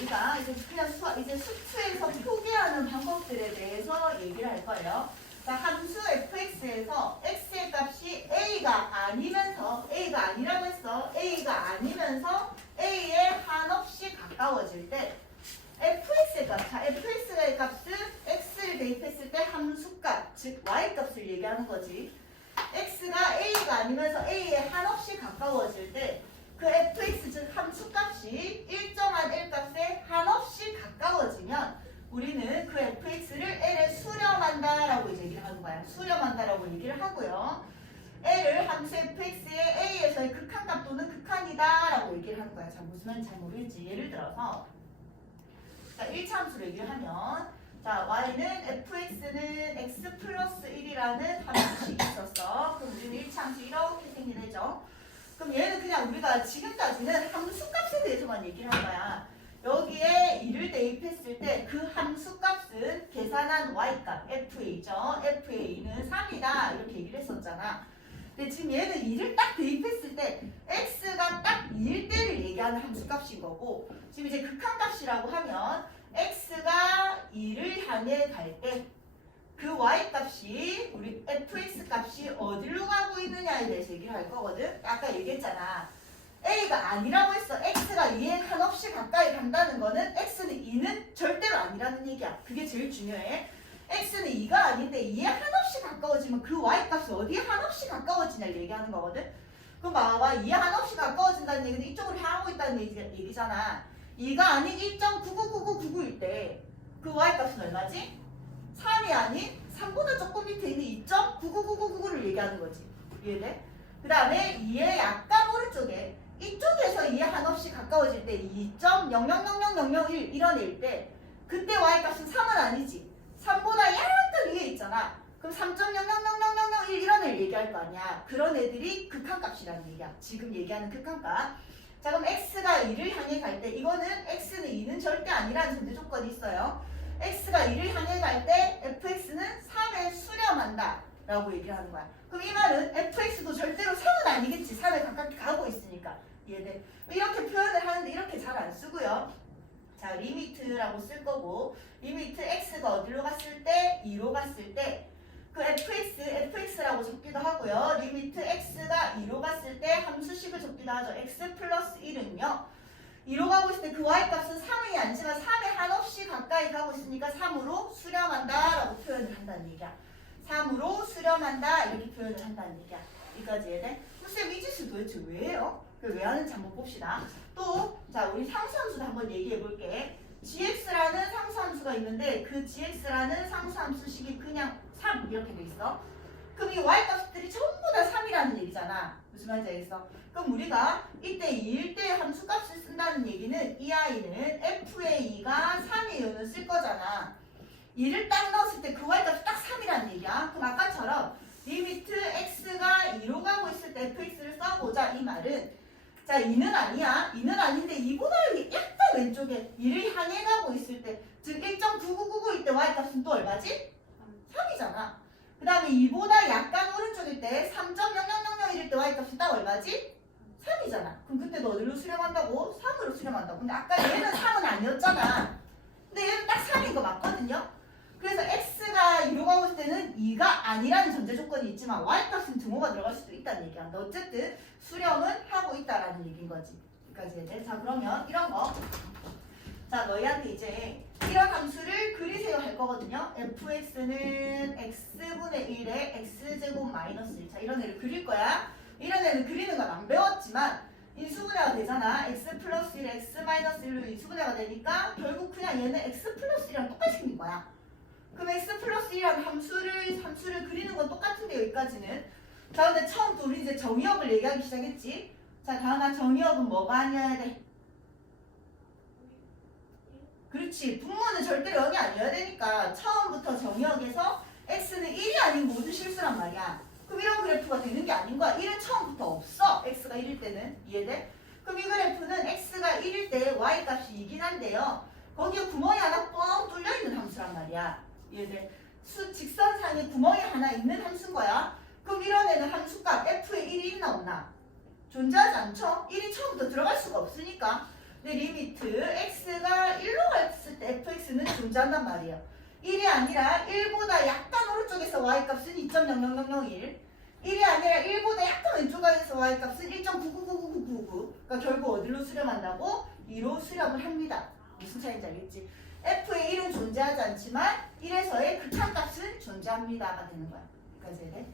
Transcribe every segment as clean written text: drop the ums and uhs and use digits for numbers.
우리가 이제 그냥 이제 수투에서 표기하는 방법들에 대해서 얘기를 할 거예요. 자, 함수 fx에서 x의 값이 a가 아니면서 a가 아니라고 했어. a가 아니면서 a에 한없이 가까워질 때 fx의 값, 자, fx의 값은 x를 대입했을 때 함수값, 즉 y값을 얘기하는 거지. x가 a가 아니면서 a에 한없이 가까워질 때 그 fx 즉 함수값이 일정한 L값에 한없이 가까워지면 우리는 그 fx를 L에 수렴한다라고 이제 얘기를 하는 거야. 수렴한다라고 얘기를 하고요. L을 함수 fx의 a에서의 극한값 또는 극한이다라고 얘기를 하는 거야. 자, 무슨 말인지 잘 모르겠지. 예를 들어서 자, 1차 함수로 얘기를 하면 자, y는 fx는 x 플러스 1이라는 함수식이 있었어. 그럼 우리는 1차 함수 이렇게 생기죠. 그럼 얘는 그냥 우리가 지금까지는 함수값에 대해서만 얘기를 한 거야. 여기에 2를 대입했을 때 그 함수값은 계산한 y값 fa죠. fa는 3이다 이렇게 얘기를 했었잖아. 근데 지금 얘는 2를 딱 대입했을 때 x가 딱 2일 때를 얘기하는 함수값인 거고 지금 이제 극한값이라고 하면 x가 2를 향해 갈 때 그 y값이 우리 fx 값이 어디로 가고 있느냐에 대해서 얘기를 할 거거든. 아까 얘기했잖아. a가 아니라고 했어. x가 2에 한없이 가까이 간다는 거는 x는 2는 절대로 아니라는 얘기야. 그게 제일 중요해. x는 2가 아닌데 2에 한없이 가까워지면 그 y값이 어디에 한없이 가까워지냐를 얘기하는 거거든. 그럼 봐봐. 2에 한없이 가까워진다는 얘기는 이쪽으로 향하고 있다는 얘기잖아. 2가 아닌 1.999999일 때 그 y값은 얼마지? 3이 아닌 3보다 조금 밑에 있는 2.999999를 얘기하는 거지. 이해돼? 그 다음에 2의 약간 오른쪽에 이쪽에서 2에 한없이 가까워질 때 2.000001 이런 애일 때 그때 y값은 3은 아니지. 3보다 약간 위에 있잖아. 그럼 3.000001 이런 애를 얘기할 거 아니야. 그런 애들이 극한값이라는 얘기야. 지금 얘기하는 극한값. 자, 그럼 x가 2를 향해 갈 때 이거는 x는 2는 절대 아니라는 전제 조건이 있어요. x가 2를 향해 갈 때 fx는 3에 수렴한다 라고 얘기를 하는 거야. 그럼 이 말은 fx도 절대로 3은 아니겠지. 3에 가깝게 가고 있으니까. 이해돼? 이렇게 표현을 하는데 이렇게 잘 안 쓰고요. 자, 리미트라고 쓸 거고 리미트 x가 어디로 갔을 때 2로 갔을 때 그 fx라고 적기도 하고요. 리미트 x가 2로 갔을 때 함수식을 적기도 하죠. x 플러스 1은요. 2로 가고 있을 때 그 y값은 3이 아니지만 3에 한없이 가까이 가고 있으니까 3으로 수렴한다 라고 표현을 한다는 얘기야. 3으로 수렴한다 이렇게 표현을 한다는 얘기야. 여기까지 이해돼? 쌤, 이 짓을 도대체 왜 해요? 왜 하는지 한번 봅시다. 또, 자, 우리 상수함수도 한번 얘기해 볼게. gx라는 상수함수가 있는데 그 gx라는 상수함수식이 그냥 3 이렇게 돼 있어. 그럼 이 y값들이 전부 다 3이라는 얘기잖아. 무슨 말인지 알겠어? 그럼 우리가 이때 2일 때 함수값을 쓴다는 얘기는 이 아이는 f의 2가 3의 이유는 쓸 거잖아. 2를 딱 넣었을 때 그 y값이 딱 3이라는 얘기야. 그럼 아까처럼 리미트 x가 2로 가고 있을 때 fx를 써보자 이 말은 자 2는 아니야. 2는 아닌데 2보다 약간 왼쪽에 2를 향해 가고 있을 때 즉 1.9999일 때 y값은 또 얼마지? 3이잖아. 그 다음에 2보다 약간 오른쪽일 때 3.0001일 때 y값이 딱 얼마지? 3이잖아. 그럼 그때 너 어디로 수렴한다고? 3으로 수렴한다고. 근데 아까 얘는 3은 아니었잖아. 근데 얘는 딱 3인 거 맞거든요. 그래서 x가 2로 가고 있을 때는 2가 아니라는 전제 조건이 있지만 y값은 등호가 들어갈 수도 있다는 얘기야. 근데 어쨌든 수렴은 하고 있다라는 얘기인 거지. 여기까지 해야 돼. 자, 그러면 이런 거. 자, 너희한테 이제 이런 함수를 그리세요 할 거거든요. fx는 x분의 1에 x제곱 마이너스 1. 자, 이런 애를 그릴 거야. 이런 애는 그리는 건 안 배웠지만 인수분해가 되잖아. x 플러스 1, x 마이너스 1로 인수분해가 되니까 결국 그냥 얘는 x 플러스 1이랑 똑같이 생긴 거야. 그럼 x 플러스 1이라는 함수를 그리는 건 똑같은데 여기까지는. 자, 근데 처음부터 우리 이제 정의역을 얘기하기 시작했지. 자, 다음에 정의역은 뭐가 아니어야 돼? 그렇지. 분모는 절대로 0이 아니어야 되니까 처음부터 정의역에서 x는 1이 아닌 모든 실수란 말이야. 그럼 이런 그래프가 되는 게 아닌 거야. 1은 처음부터 없어. x가 1일 때는. 이해돼? 그럼 이 그래프는 x가 1일 때 y값이 2긴 한데요. 거기에 구멍이 하나 뻥 뚫려 있는 함수란 말이야. 이해돼? 직선상에 구멍이 하나 있는 함수인 거야. 그럼 이런 애는 함수값 f에 1이 있나 없나? 존재하지 않죠? 1이 처음부터 들어갈 수가 없으니까. 근데 리미트 x가 fx는 존재한단 말이에요. 1이 아니라 1보다 약간 오른쪽에서 y값은 2.00001, 1이 아니라 1보다 약간 왼쪽에서 y값은 1.999999. 그러니까 결국 어디로 수렴한다고? 2로 수렴을 합니다. 무슨 차이인지 알겠지? f의 1은 존재하지 않지만 1에서의 극한값은 존재합니다가 되는 거야. 여기까지 돼?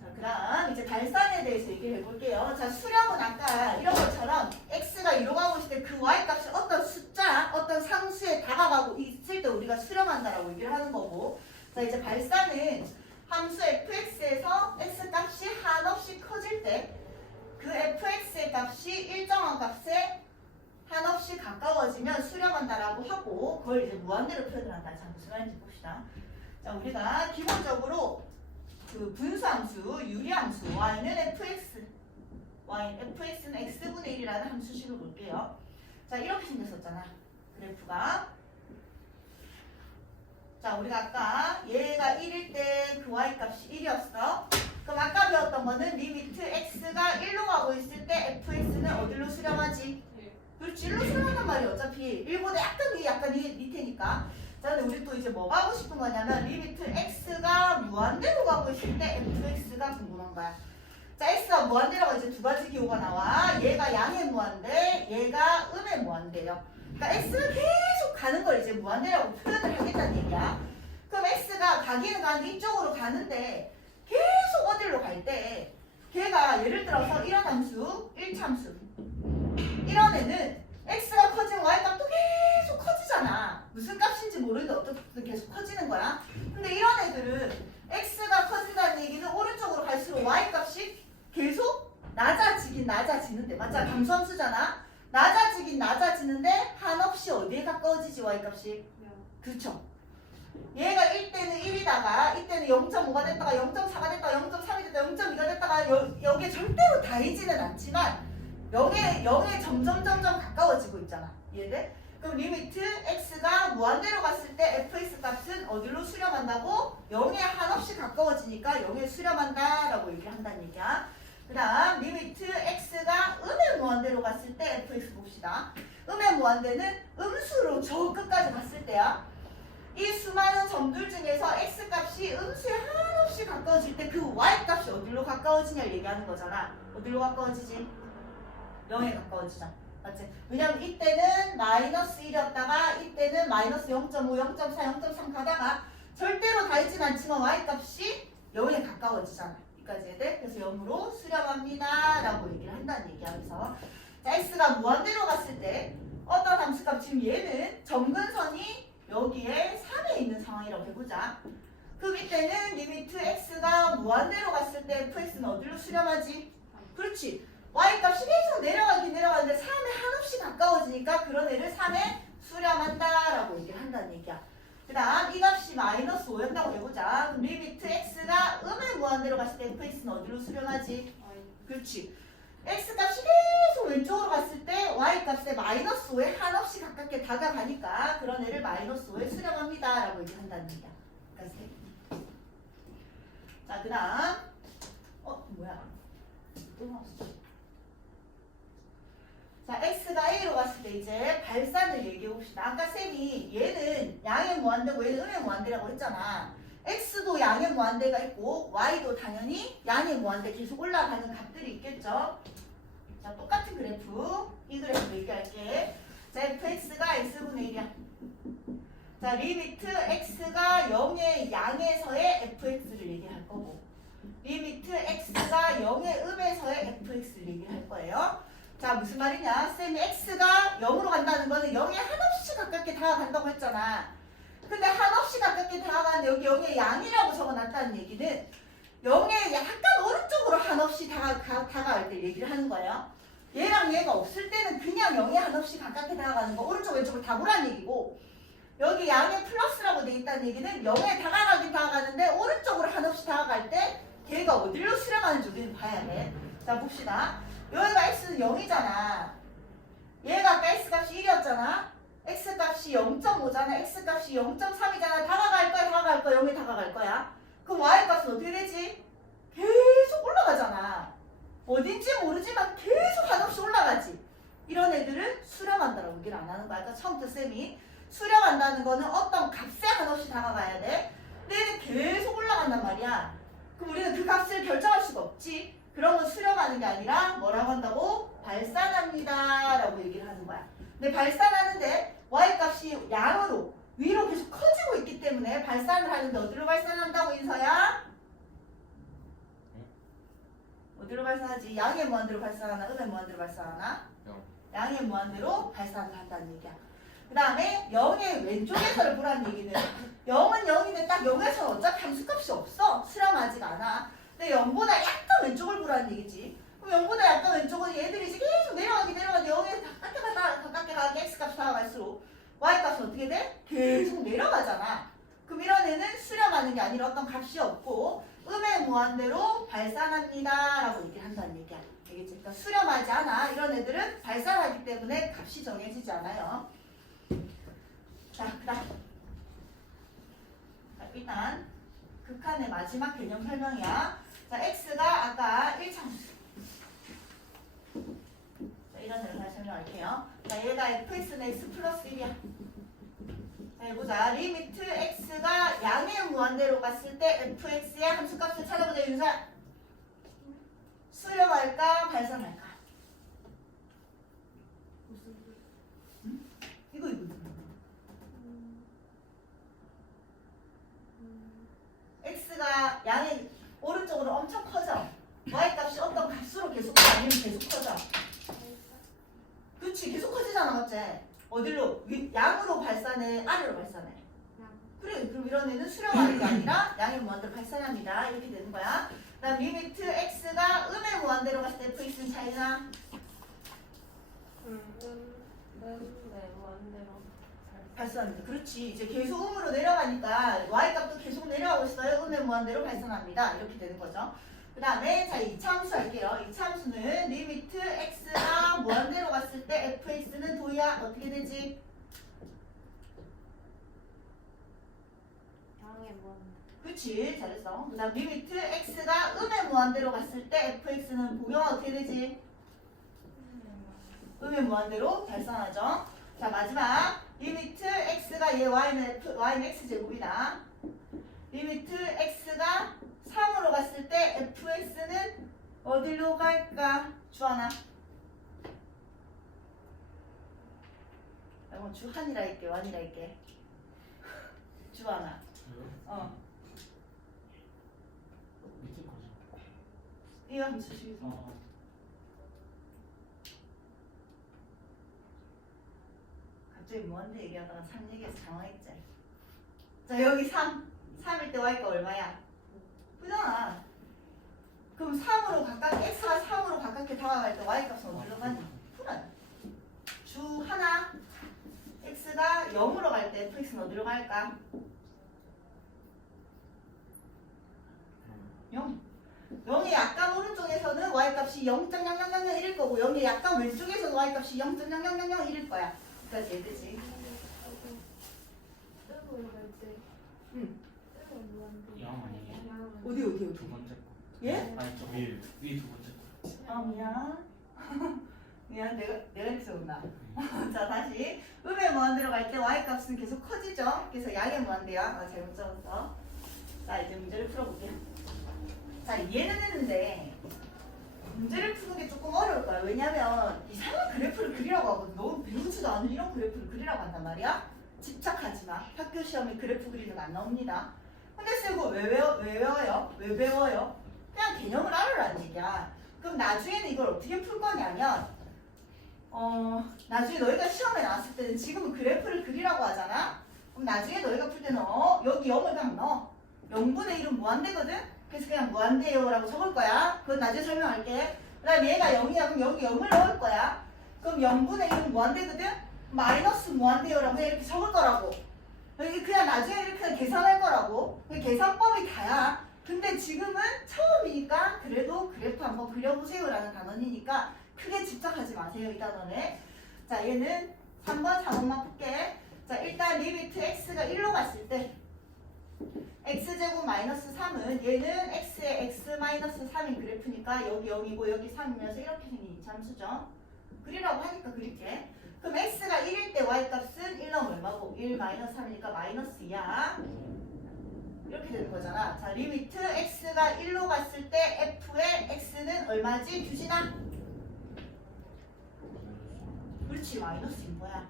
자, 그럼 이제 발산에 대해서 얘기를 해볼게요. 자, 수렴은 아까 이런 것처럼 x가 2로 가고 있을 때 그 y값이 어떤 숫자, 어떤 상수에 다가가고 있을 때 우리가 수렴한다라고 얘기를 하는 거고, 자, 이제 발산은 함수 fx에서 x값이 한없이 커질 때 그 fx의 값이 일정한 값에 한없이 가까워지면 수렴한다라고 하고, 그걸 이제 무한대로 표현을 한다. 자, 무슨 말인지 봅시다. 자, 우리가 기본적으로 그 분수함수, 유리함수 y는 fx, fx는 x분의 1이라는 함수식을 볼게요. 자, 이렇게 생겼었잖아. 그래프가. 자, 우리가 아까 얘가 1일 때 그 y값이 1이었어. 그럼 아까 배웠던 거는 리미트 x가 1로 가고 있을 때 fx는 어디로 수렴하지? 그렇지, 1로 수렴한단 말이야. 어차피 1보다 약간 위에 약간 밑에니까. 자, 근데 우리 또 이제 뭐가 하고 싶은 거냐면 리미트 x가 무한대로 가고 있을 때 fx가 궁금한 거야. 자, x가 무한대라고 이제 두 가지 기호가 나와. 얘가 양의 무한대, 얘가 음의 무한대요. 그러니까 x가 계속 가는 걸 이제 무한대라고 표현을 하겠다는 얘기야. 그럼 x가 가기는 가는데 이쪽으로 가는데 계속 어디로 갈 때 걔가 예를 들어서 이런 함수, 1참수 이런 애는 x가 커지면 y값도 계속 커지잖아. 무슨 값인지 모르는데 어떻게 계속 커지는 거야. 근데 이런 애들은 x가 커진다는 얘기는 오른쪽으로 갈수록 y값이 계속 낮아지는데, 맞잖아. 감소함수잖아. 낮아지는데 한없이 어디에 가까워지지 y값이? 그렇죠. 얘가 1때는 1이다가 이때는 0.5가 됐다가 0.4가 됐다가 0.3이 됐다가 0.2가 됐다가 여기에 절대로 닿이지는 않지만 0에 점점 가까워지고 있잖아. 이해돼? 그럼 리미트 x가 무한대로 갔을 때 fx 값은 어디로 수렴한다고? 0에 한없이 가까워지니까 0에 수렴한다라고 얘기를 한다는 얘기야. 그 다음 리미트 x가 음의 무한대로 갔을 때 fx 봅시다. 음의 무한대는 음수로 저 끝까지 갔을 때야. 이 수많은 점들 중에서 x값이 음수에 한없이 가까워질 때 그 y값이 어디로 가까워지냐를 얘기하는 거잖아. 어디로 가까워지지? 0에 가까워지자. 맞지? 왜냐면 이때는 마이너스 1이었다가 이때는 마이너스 0.5, 0.4, 0.3 가다가 절대로 닿이진 않지만 y값이 0에 가까워지잖아. 여기까지 해야 돼? 그래서 0으로 수렴합니다 라고 얘기를 한다는 얘기야. 그래서 자, x가 무한대로 갔을 때 어떤 함수값, 지금 얘는 점근선이 여기에 3에 있는 상황이라고 해보자. 그 밑에는 리미트 x가 무한대로 갔을 때 fx는 어디로 수렴하지? 그렇지. y값이 계속 내려가는데 3에 한없이 가까워지니까 그런 애를 3에 수렴한다라고 얘기를 한다는 얘기야. 그 다음 이 값이 마이너스 5였다고 해보자. 그럼 리미트 x가 음의 무한대로 갔을 때 fx는 어디로 수렴하지? 그렇지. x값이 계속 왼쪽으로 갔을 때 y값에 마이너스 5에 한없이 가깝게 다가가니까 그런 애를 마이너스 5에 수렴합니다 라고 얘기한다는 얘기야. 자, 그 다음 뭐야 또 나왔어. 자, x가 a로 갔을 때 이제 발산을 얘기해 봅시다. 아까 쌤이 얘는 양의 무한대고 얘는 음의 무한대라고 했잖아. x도 양의 무한대가 있고 y도 당연히 양의 무한대 계속 올라가는 값들이 있겠죠. 자, 똑같은 그래프, 이 그래프 얘기할게. 자, fx가 x분의 1이야. 자, 리미트 x가 0의 양에서의 fx를 얘기할 거고 리미트 x가 0의 음에서의 fx를 얘기할 거예요. 자, 무슨 말이냐? 쌤이 x가 0으로 간다는 거는 0에 한없이 가깝게 다가간다고 했잖아. 근데 한없이 가깝게 다가가는데 여기 0의 양이라고 적어놨다는 얘기는 0의 약간 오른쪽으로 한없이 다가갈 때 얘기를 하는 거예요. 얘랑 얘가 없을 때는 그냥 0에 한없이 가깝게 다가가는 거 오른쪽 왼쪽을 다 보라는 얘기고 여기 양의 플러스라고 돼 있다는 얘기는 0에 다가가긴 다가가는데 오른쪽으로 한없이 다가갈 때 걔가 어디로 수렴하는지 우리는 봐야 돼. 자, 봅시다. 여기가 x는 0이잖아. 얘가 아까 x값이 1이었잖아. x값이 0.5잖아. x값이 0.3이잖아. 다가갈 거야. 0에 다가갈 거야. 그럼 y값은 어떻게 되지? 계속 올라가잖아. 어딘지 모르지만 계속 한없이 올라가지. 이런 애들은 수렴한다라고 얘기를 안 하는 거야. 그러니까 처음부터 쌤이 수렴한다는 거는 어떤 값에 한없이 다가가야 돼. 근데 얘는 계속 올라간단 말이야. 그럼 우리는 그 값을 결정할 수가 없지. 그런 건 수렴하는 게 아니라 뭐라고 한다고? 발산합니다 라고 얘기를 하는 거야. 근데 발산하는데 y값이 양으로 위로 계속 커지고 있기 때문에 발산을 하는데 어디로 발산한다고 인서야? 어디로 발산하지? 양의 무한대로 발산하나 음의 무한대로 발산하나? 양의 무한대로 발산을 한다는 얘기야. 그 다음에 0의 왼쪽에서를 보라는 얘기는 0은 0인데 딱 0에서는 어차피 함수값이 없어. 수렴하지 않아. 근데 0보다 약간 왼쪽을 보라는 얘기지. 그럼 0보다 약간 왼쪽은 얘들이 이제 계속 내려가게 0에 가깝게 가게 x값이 다가갈수록 y값은 어떻게 돼? 계속 내려가잖아. 그럼 이런 애는 수렴하는 게 아니라 어떤 값이 없고 음의 무한대로 발산합니다 라고 얘기를 한다는 얘기야. 알겠지? 그러니까 수렴하지 않아. 이런 애들은 발산하기 때문에 값이 정해지지 않아요. 자, 그 다음. 자, 일단 극한의 마지막 개념 설명이야. 자, x가 아까 1차함수. 자, 이런 애를 다시 설명할게요. 자, 얘가 fx는 x 플러스 1이야. 자, 해보자. 리미트 x가 양의 무한대로 갔을 때 fx의 함수값을 찾아보자. 윤사. 수렴할까? 발산할까? 응? 이거. x가 양의 오른쪽으로 엄청 커져. y값이 어떤 값으로 계속 아니면 계속 커져. 그렇지, 계속 커지잖아, 맞지? 어디로? 양으로 발산해? 아래로 발산해? 그래, 그럼 이런 애는 수렴하는 게 아니라 양의 무한대로 발산합니다. 이렇게 되는 거야. 그 다음 리미트 x가 음의 무한대로 갔을 때 fx는 차이나? 무한대로 발산합니다. 그렇지. 이제 계속 음으로 내려가니까 y값도 계속 내려가고 있어요. 음의 무한대로 발산합니다. 이렇게 되는 거죠. 그 다음에 자 2차 함수 할게요. 2차 함수는 리미트 x가 무한대로 갔을 때 fx는 도야 어떻게 되지? 양의 무한대. 그렇지. 잘했어. 그 다음 리미트 x가 음의 무한대로 갔을 때 fx는 복용은 어떻게 되지? 음의 무한대로 발산하죠. 자 마지막 리미트 x가 얘 y는 x제곱이다. 리미트 x가 3으로 갔을 때 fx는 어디로 갈까? 주하나? 이건 주한이라 할게, 완이라 할게. 주하나. 밑에 거죠. 이거 함수 식에서. 갑자기 뭐한테 얘기하다가 3 얘기해서 당황했지. 자 여기 3일 때 y가 얼마야? 그잖아. 그럼 3으로 가깝게 x가 3으로 가깝게 다가갈 때 y값은 어디로 가니? 그래. 주 하나 x가 0으로 갈 때 fx는 어디로 갈까? 0. 0이 약간 오른쪽에서는 y값이 0.0001일 거고 0이 약간 왼쪽에서는 y값이 0.0001일 거야. 그래서 얘들지. 뜨고 갈 때. 응. 뜨고 무한대. 양 아니에요? 어디? 두 번째 거. 예? 아니 저 위 두 번째 거. 아 미안. 미안 내가 이렇게 적었나? 자 다시 음의 무한대로 갈 때 y값은 계속 커지죠. 그래서 양의 무한대야. 아 잘못 적었어. 자 이제 문제를 풀어볼게요. 자 이해는 했는데 문제를 푸는 게 조금 어려울 거야. 왜냐면 이상한 그래프를 그리라고 하거든. 너무 배우지도 않은 이런 그래프를 그리라고 한단 말이야. 집착하지 마. 학교 시험에 그래프 그리는 거 안 나옵니다. 근데 쌤 이거 왜 외워요? 왜 배워요? 그냥 개념을 알으라는 얘기야. 그럼 나중에는 이걸 어떻게 풀 거냐면 나중에 너희가 시험에 나왔을 때는 지금은 그래프를 그리라고 하잖아. 그럼 나중에 너희가 풀 때는 여기 0을 그냥 넣어. 0분의 1은 무한대거든? 그래서 그냥 무한대요 라고 적을 거야. 그건 나중에 설명할게. 그 다음 얘가 0이야. 그럼 여기 0을 넣을 거야. 그럼 0분의 1은 무한대거든? 마이너스 무한대요 라고 이렇게 적을 거라고. 여기 그냥 나중에 이렇게 계산할 거라고. 계산법이 다야. 근데 지금은 처음이니까 그래도 그래프 한번 그려보세요 라는 단원이니까 크게 집착하지 마세요 이 단원에. 자 얘는 3번 4번만 풀게. 자 일단 리미트 x가 1로 갔을 때 x제곱 마이너스 3은 얘는 x의 x 마이너스 3인 그래프니까 여기 0이고 여기 3이면서 이렇게 생긴 이 함수죠. 그리라고 하니까 그릴게. 그럼 x가 1일 때 y값은 1 넣으면 얼마고? 1 마이너스 3이니까 마이너스 2야. 이렇게 되는 거잖아. 자, 리미트 x가 1로 갔을 때 f의 x는 얼마지? 규진아? 그렇지, 마이너스인 거야.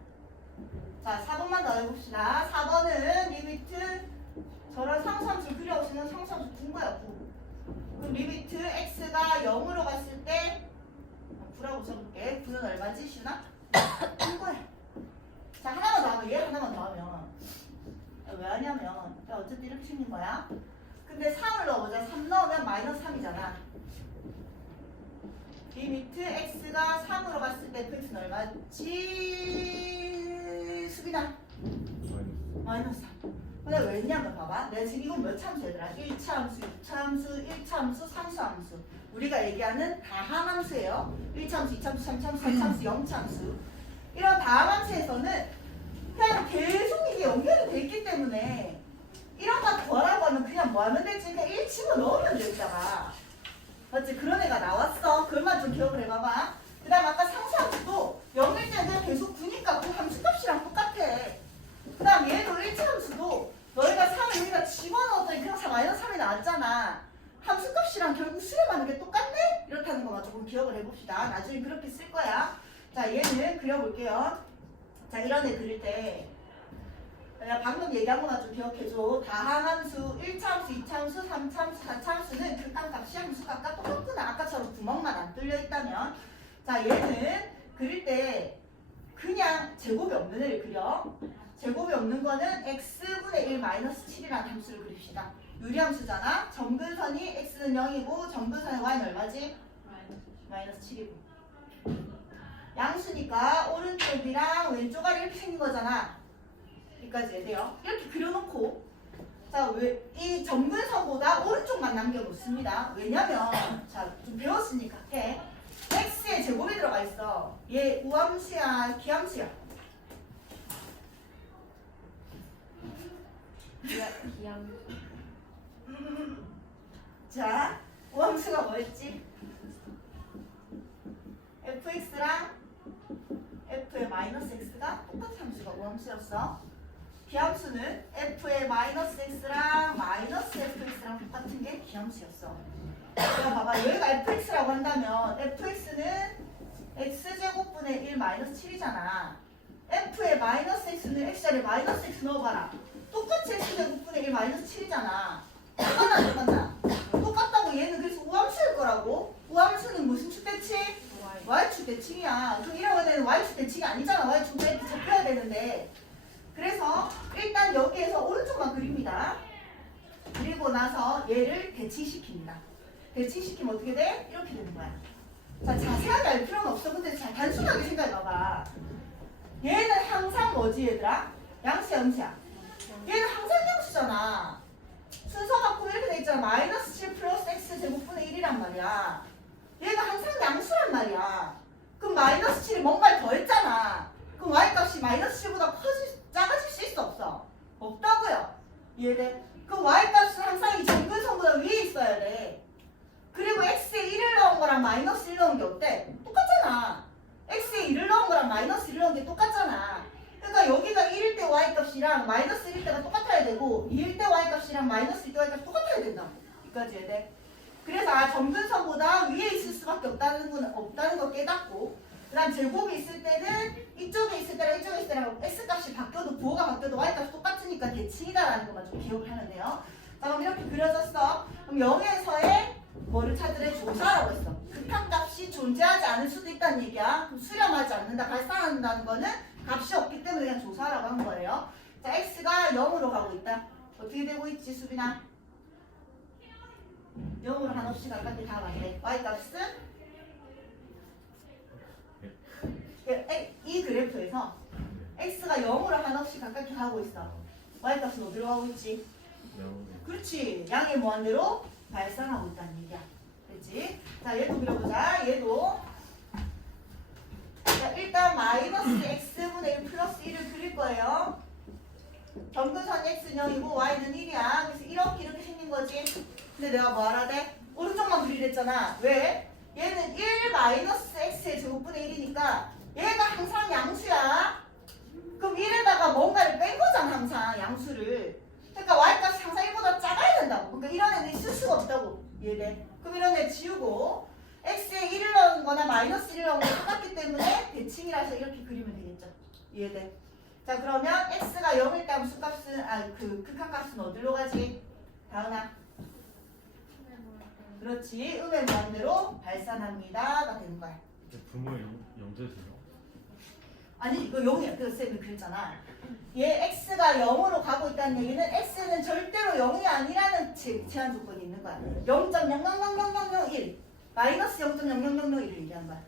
자, 4번만 더 해봅시다. 4번은 리미트 저런 상수함수 그려오시는 상수함수 군 거야, 9. 그럼 리미트 x가 0으로 갔을 때 9라고 적을게. 9는 얼마지, 시윤아? 군 거야. 자, 하나만 더 하면, 얘 하나만 더 하면 왜 하냐면 어쨌든 이렇게 생긴 거야. 근데 3을 넣어보자. 3 넣으면 마이너스 3이잖아. 리미트 x가 3으로 갔을 때 fx는 얼마지? 수빈아? 마이너스 3. 근데 왜냐면 봐봐. 내가 지금 이건 몇 참수 얘들아? 1차함수, 2차함수, 1차함수, 3차함수. 우리가 얘기하는 다항함수예요. 1차함수, 2차함수, 3차함수, 4차함수, 0차함수. 이런 다항함수에서는 그냥 계속 이게 연결이 돼 있기 때문에 이런 거 더하라고 하면 그냥 뭐 하면 되지? 그냥 1 집어넣으면 돼, 있다가. 맞지? 그런 애가 나왔어. 그것만 좀 기억을 해봐봐. 그 다음 아까 상수함수도 0일 때는 그냥 계속 9니까 그 함수값이랑 똑같아. 그 다음 얘도 1차함수도 너희가 3을 여기다 집어넣었더니 그냥 4 마이너스 3이 나왔잖아. 함수값이랑 결국 수렴하는 게 똑같네? 이렇다는 것만 조금 기억을 해봅시다. 나중에 그렇게 쓸 거야. 자, 얘는 그려볼게요. 자, 이런 애 그릴 때 내가 방금 얘기한 것만 좀 기억해줘. 다항함수, 1차함수, 2차함수, 3차함수, 4차함수는 극한값이 함수값과 똑같구나. 아까처럼 구멍만 안 뚫려 있다면. 자, 얘는 그릴 때 그냥 제곱이 없는 애를 그려. 제곱이 없는 거는 x분의 1 마이너스 7이라는 함수를 그립시다. 유리함수잖아. 점근선이 x는 0이고 점근선의 y는 얼마지? 마이너스 7이고. 양수니까 오른쪽이랑 왼쪽 아래 이렇게 생긴 거잖아. 여기까지 해야 돼요. 이렇게 그려놓고 자, 왜 이 점근선보다 오른쪽만 남겨놓습니다. 왜냐면 자, 좀 배웠으니까 할게. x의 제곱이 들어가 있어. 얘 우함수야, 기함수야? 기양. 자, 우함수가 뭐였지? fx랑 f의 마이너스 x가 똑같은 함수가 우함수였어. 기함수는 f의 마이너스 x랑 마이너스 fx랑 똑같은 게 기함수였어. 그럼 봐봐, 여기가 fx라고 한다면 fx는 x제곱분의 1 마이너스 7이잖아. f의 마이너스 x는 x자리에 마이너스 x 넣어봐라. 똑같이 x제곱분의 1 마이너스 7이잖아. 똑같나 안 똑같나? 똑같다고. 얘는 그래서 우함수일 거라고. 우함수는 무슨 축대칭? y축 대칭이야. 그럼 이러면 애는 y축 대칭이 아니잖아. y축 대칭 접혀야 되는데. 그래서 일단 여기에서 오른쪽만 그립니다. 그리고 나서 얘를 대칭시킵니다. 대칭시키면 어떻게 돼? 이렇게 되는 거야. 자, 자세하게 알 필요는 없어. 근데 자, 단순하게 생각해봐봐. 얘는 항상 뭐지 얘들아? 양수야, 음수야? 얘는 항상 양수잖아. 순서 바꾸면 이렇게 돼 있잖아. 마이너스 7 플러스 x 제곱분의 1이란 말이야. 얘가 항상 양수란 말이야. 그럼 마이너스 7이 뭔가를 더했잖아. 그럼 y값이 마이너스 7보다 작아질 수 있어 없어? 없다고요. 이해돼? 그럼 y값은 항상 이 점근선보다 위에 있어야 돼. 그리고 x에 1을 넣은 거랑 마이너스 1 넣은 게 어때? 똑같잖아. x에 1을 넣은 거랑 마이너스 1을 넣은 게 똑같잖아. 그러니까 여기가 1일 때 y값이랑 마이너스 1일 때가 똑같아야 되고 2일 때 y값이랑 마이너스 1일 때 y값이 똑같아야 된다. 여기까지 해야 돼. 그래서 점근선보다 위에 있을 수밖에 없다는 거 깨닫고, 그 다음 제곱이 있을 때는 이쪽에 있을 때랑 이쪽에 있을 때랑 x값이 바뀌어도 부호가 바뀌어도 y값이 똑같으니까 대칭이다라는 것만 좀 기억을 하면 돼요. 자, 그럼 이렇게 그려졌어. 그럼 0에서의 뭐를 찾으래? 조사라고 했어. 극한값이 존재하지 않을 수도 있다는 얘기야. 그럼 수렴하지 않는다, 발생한다는 거는 값이 없기 때문에 그냥 조사라고 한 거예요. 자, x가 0으로 가고 있다. 어떻게 되고 있지, 수빈아? 0으로 한없이 가깝게 다 가네. y값은 이 그래프에서 x가 0으로 한없이 가깝게 가고 있어. y값은 어디로 가고 있지? 그렇지. 양의 무한대로 발산하고 있다는 얘기야. 그렇지? 자, 얘도 그려보자. 얘도 자, 일단 마이너스 x분의 1 플러스 1을 그릴 거예요. 점근선이 x는 0이고 y는 1이야. 그래서 이렇게 생긴 거지. 근데 내가 뭐 알아야 돼? 오른쪽만 그리랬잖아. 왜? 얘는 1 마이너스 x의 제곱분의 1이니까 얘가 항상 양수야. 그럼 1에다가 뭔가를 뺀 거잖아, 항상 양수를. 그러니까 y값이 항상 1보다 작아야 된다고. 그러니까 이런 애는 있을 수가 없다고. 이해돼? 그럼 이런 애 지우고 x에 1을 넣은 거나 마이너스 1을 넣은 거나 똑같기 때문에 대칭이라서 이렇게 그리면 되겠죠. 이해돼? 자, 그러면 x가 0일 때 함수값은 그 극한값은 어디로 가지? 다은아. 그렇지. 음의 무한대로 발산합니다가 되는 거야. 분모에 영재돼요. 아니 이거 0이야. 그래서 쌤이 그랬잖아. 얘 x가 0으로 가고 있다는 얘기는 x는 절대로 0이 아니라는 제한 조건이 있는 거야. 0.000001 마이너스 0.0001을 얘기하는 거야.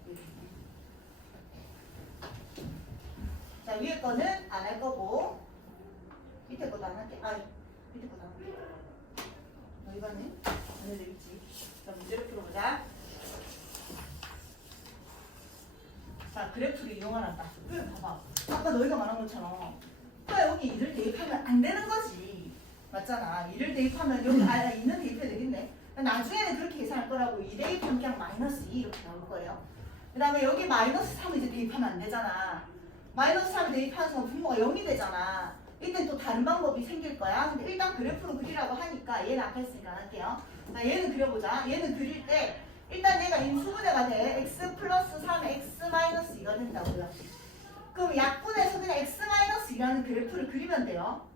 자, 위에 거는 안 할 거고 밑에 것도 안 할게. 밑에 것도 안 할게. 이거는 안 해도 되겠지. 자, 문제를 풀어보자. 자, 그래프를 이용하란다. 그래, 봐봐. 아까 너희가 말한 것처럼 왜 여기 2를 대입하면 안 되는 거지. 맞잖아. 2를 대입하면 여기 2는 대입해야 되겠네. 나중에는 그렇게 계산할 거라고. 2 대입하면 그냥 마이너스 2 이렇게 나올 거예요. 그 다음에 여기 마이너스 3을 이제 대입하면 안 되잖아. 마이너스 3을 대입하는 순간 분모가 0이 되잖아. 이땐 또 다른 방법이 생길 거야. 근데 일단 그래프로 그리라고 하니까 얘는 아까 했으니까 안 할게요. 자, 얘는 그려보자. 얘는 그릴 때 일단 얘가 인수분해가 돼. x 플러스 3에 x 마이너스 2가 된다고요. 그럼 약분해서 그냥 x 마이너스 2라는 그래프를 그리면 돼요.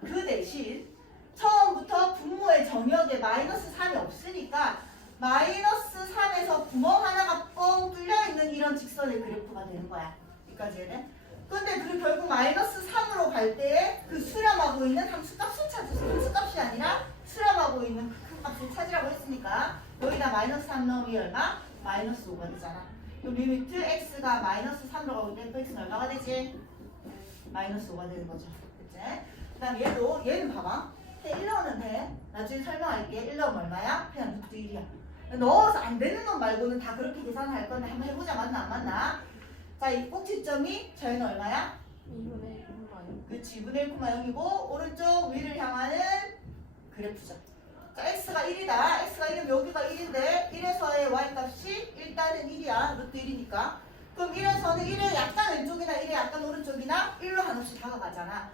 그 대신 처음부터 분모의 정역에 마이너스 3이 없으니까 마이너스 3에서 구멍 하나가 뻥 뚫려있는 이런 직선의 그래프가 되는 거야. 여기까지 해야 돼? 근데 그 결국 마이너스 3으로 갈 때에 그 수렴하고 있는 함수값을 찾으세요. 함수값이 아니라 수렴하고 있는 그 값을 찾으라고 했으니까 여기다 마이너스 3 넣으면 얼마? 마이너스 5가 되잖아. 그럼 리미트 x가 마이너스 3으로 가고 있는데 fx는 얼마가 되지? 마이너스 5가 되는 거죠. 그치? 그 다음 얘는 봐봐. 1 넣으면 돼. 나중에 설명할게. 1 넣으면 얼마야? 그냥 루트 1이야. 넣어서 안 되는 것 말고는 다 그렇게 계산할 건데 한번 해보자. 맞나 안 맞나? 자, 이 꼭지점이 저희는 얼마야? 2분의 1 그렇지. 2분의 1,0이고 오른쪽 위를 향하는 그래프죠. 자, x가 1이다. x가 1이면 여기가 1인데 1에서의 y값이 일단은 1이야. 루트 1이니까. 그럼 1에서는 1의 약간 왼쪽이나 1의 약간 오른쪽이나 1로 한없이 다가가잖아.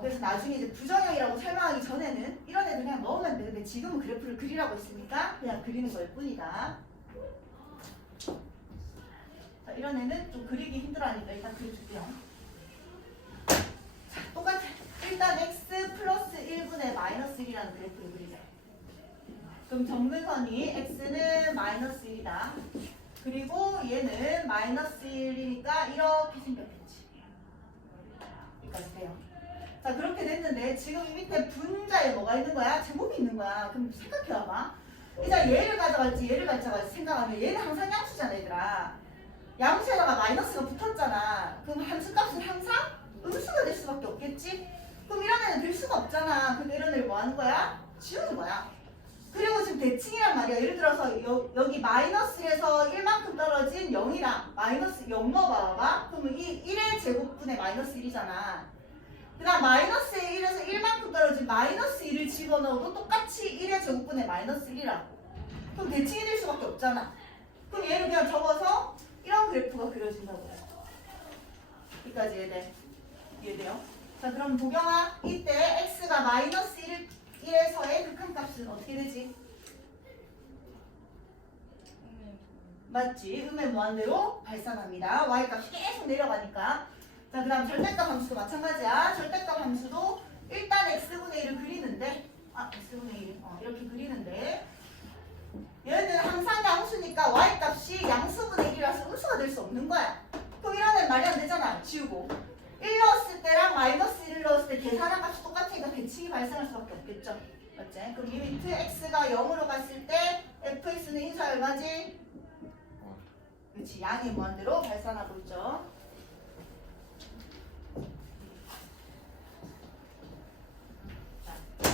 그래서 나중에 이제 부정형이라고 설명하기 전에는 이런 애들 그냥 넣으면 돼. 근데 지금은 그래프를 그리라고 했으니까 그냥 그리는 걸 뿐이다. 자, 이런 애는 좀 그리기 힘들어하니까 일단 그려줄게요. 자, 똑같아. 일단 x 플러스 1분의 마이너스 1이라는 그래프를 그리자. 그럼 정근선이 x는 마이너스 1이다. 그리고 얘는 마이너스 1이니까 이렇게 생겼겠지. 여기까지 돼요. 자, 그렇게 됐는데 지금 이 밑에 분자에 뭐가 있는 거야? 제곱이 있는 거야. 그럼 생각해봐봐. 이제 얘를 가져갈지 얘를 가져갈지 생각하면 얘는 항상 양수잖아, 얘들아. 양수에다가 마이너스가 붙었잖아. 그럼 함수값은 항상 음수가 될 수밖에 없겠지? 그럼 이런 애는 될 수가 없잖아. 근데 이런 애를 뭐 하는 거야? 지우는 거야. 그리고 지금 대칭이란 말이야. 예를 들어서 여기 마이너스에서 1만큼 떨어진 0이랑 마이너스 0 넣어봐봐. 그러면 이 1의 제곱분의 마이너스 1이잖아. 그 다음 마이너스의 1에서 1만큼 떨어진 마이너스 1을 집어넣어도 똑같이 1의 제곱분의 마이너스 1이라고. 그럼 대칭이 될 수밖에 없잖아. 그럼 얘를 그냥 적어서 이런 그래프가 그려진다고 해요. 여기까지 이해돼? 이해돼요? 자, 그럼 도경아, 이때 x가 마이너스 1에서의 극한값은 어떻게 되지? 맞지? 음의 무한대로 발산합니다. y값이 계속 내려가니까. 자, 그 다음 절대값 함수도 마찬가지야. 절대값 함수도 일단 x분의 1을 그리는데 x분의 1 이렇게 그리는데 얘는 항상 양수니까 y값이 양수분의 1이라서 음수가 될 수 없는 거야. 그럼 이런 애는 말이 안 되잖아. 지우고 1 넣었을 때랑 마이너스 1을 넣었을 때 계산한 값이 똑같으니까 대칭이 발생할 수밖에 없겠죠. 맞지? 그럼 리미트 x가 0으로 갔을 때 fx는 인수하 얼마지? 그렇지. 양의 무한대로 발산하고 있죠.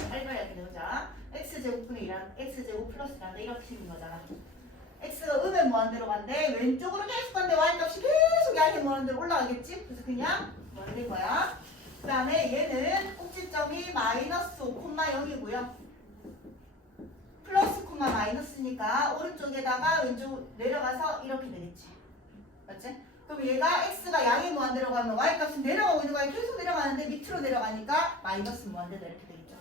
빨리빨리 해보자. x제곱분의 1한 x제곱 플러스 1한다 이렇게 생긴 거잖아. x가 음의 무한대로 간대. 왼쪽으로 계속 간대. y값이 계속 양의 무한대로 올라가겠지? 그래서 그냥 넣는 거야. 그 다음에 얘는 꼭지점이 마이너스 5,0이고요. 플러스 코마 마이너스니까 오른쪽에다가 왼쪽 내려가서 이렇게 되겠지. 맞지? 그럼 얘가 x가 양의 무한대로 가면 y 값은 내려가고 있는 거야. 계속 내려가는데 밑으로 내려가니까 마이너스 무한대로 이렇게 되겠죠.